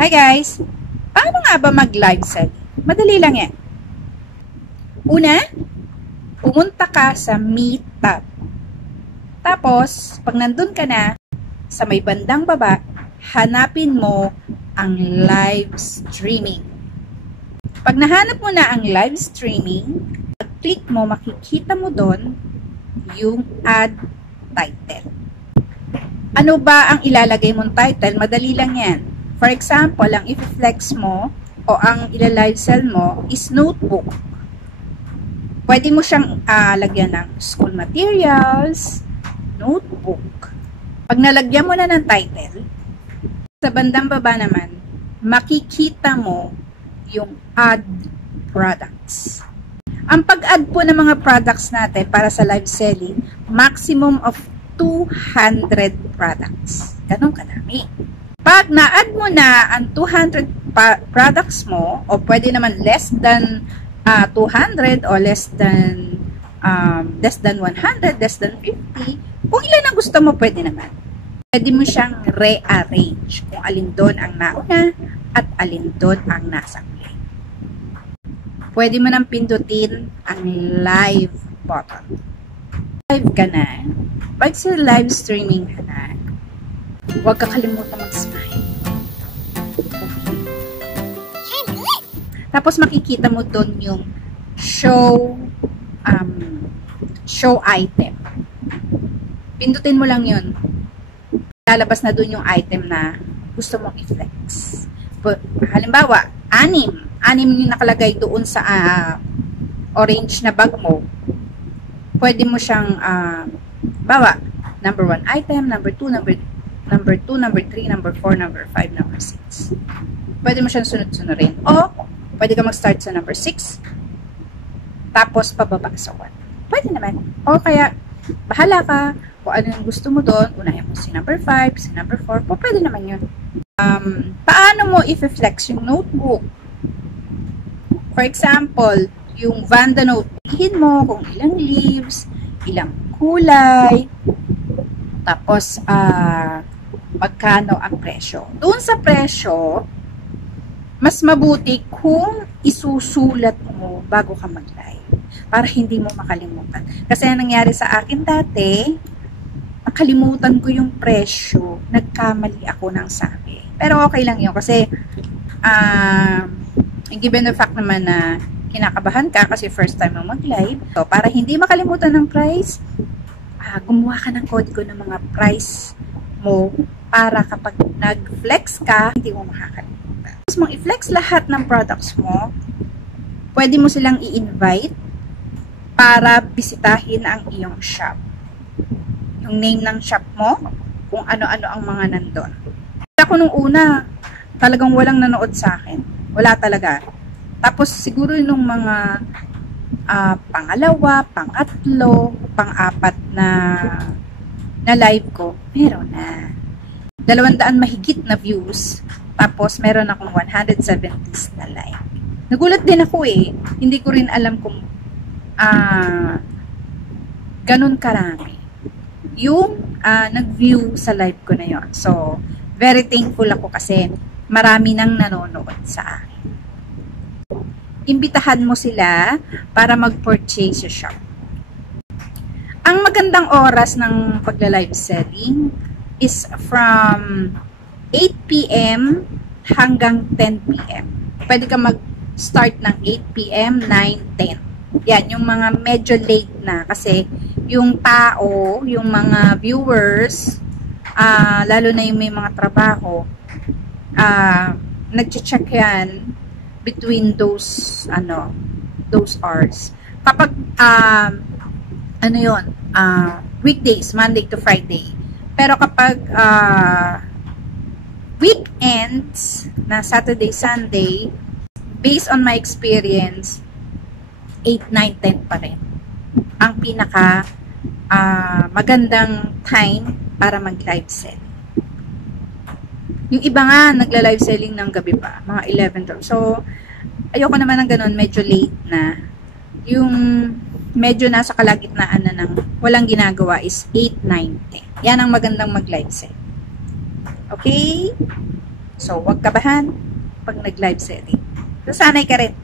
Hi guys! Paano nga ba mag-live selling? Madali lang yan. Una, pumunta ka sa Meetup. Tapos, pag nandun ka na, sa may bandang baba, hanapin mo ang live streaming. Pag nahanap mo na ang live streaming, click mo, makikita mo doon yung ad title. Ano ba ang ilalagay mong title? Madali lang yan. For example, ang i-flex mo o ang ila-live sell mo is notebook. Pwede mo siyang lagyan ng school materials, notebook. Pag nalagyan mo na ng title, sa bandang baba naman, makikita mo yung ad products. Ang pag-add po ng mga products natin para sa live selling, maximum of 200 products. Ganun kadami. Pag na-add mo na ang 200 products mo, o pwede naman less than 200 o less than 100, less than 50, kung ilan ang gusto mo, pwede naman. Pwede mo siyang rearrange kung alin doon ang nauna at alin doon ang nasa huli. Pwede mo nang pindutin ang live button. Live ka na. Pag sa live streaming ka na, huwag kakalimutan mag-smile. Tapos makikita mo doon yung show item. Pindutin mo lang yun. Lalabas na doon yung item na gusto mong i-flex. Halimbawa, 6 yung nakalagay doon sa orange na bag mo. Pwede mo siyang bawa, number 1 item, number 2, number 3, number 4, number 5, number 6. Pwede mo siyang sunod-sunurin. O, pwede ka mag-start sa number 6, tapos pababa sa 1. Pwede naman. O kaya, bahala ka kung ano yung gusto mo doon. Unahin mo si number 5, si number 4. O, pwede naman yun. Paano mo i-flex yung notebook? For example, yung Vanda note, pilihin mo kung ilang leaves, ilang kulay, tapos, magkano ang presyo. Doon sa presyo, mas mabuti kung isusulat mo bago ka mag-live para hindi mo makalimutan. Kasi ang nangyari sa akin dati, nakalimutan ko yung presyo, nagkamali ako ng sabi. Pero okay lang yun kasi given the fact naman na kinakabahan ka kasi first time mo mag-live, so para hindi makalimutan ng price, gumawa ka ng kodigo ng mga price mo para kapag nag-flex ka, hindi mo makakalimutan. Tapos mong i-flex lahat ng products mo, pwede mo silang i-invite para bisitahin ang iyong shop. Yung name ng shop mo, kung ano-ano ang mga nandun. Ako nung una, talagang walang nanood sa akin. Wala talaga. Tapos siguro nung mga pangalawa, pangatlo, pang-apat na live ko, meron na 200 mahigit na views, tapos meron akong 170s na like. Nagulat din ako hindi ko rin alam kung ganun karami yung nag-view sa live ko na yon. So, very thankful ako kasi marami nang nanonood sa akin. Imbitahan mo sila para mag-purchase sa shop. Ang magandang oras ng pagla-live selling is from 8 p.m. hanggang 10 p.m. Pwede ka mag-start ng 8 p.m., 9, 10. Yan, yung mga medyo late na kasi yung tao, yung mga viewers, lalo na yung may mga trabaho, nag-check yan between those hours. Kapag weekdays, Monday to Friday. Pero kapag weekends na Saturday, Sunday, based on my experience, 8, 9, 10 pa rin ang pinaka magandang time para mag-live sell. Yung iba nga, nagla-live selling ng gabi pa, mga 11. So, ayoko naman ng ganun, medyo late na. Yung medyo nasa kalagitnaan na ng walang ginagawa is 8, 9, 10. Yan ang magandang mag-live sell. Okay? So, So, huwag kabahan pag nag-live selling. Sasanay ka rin.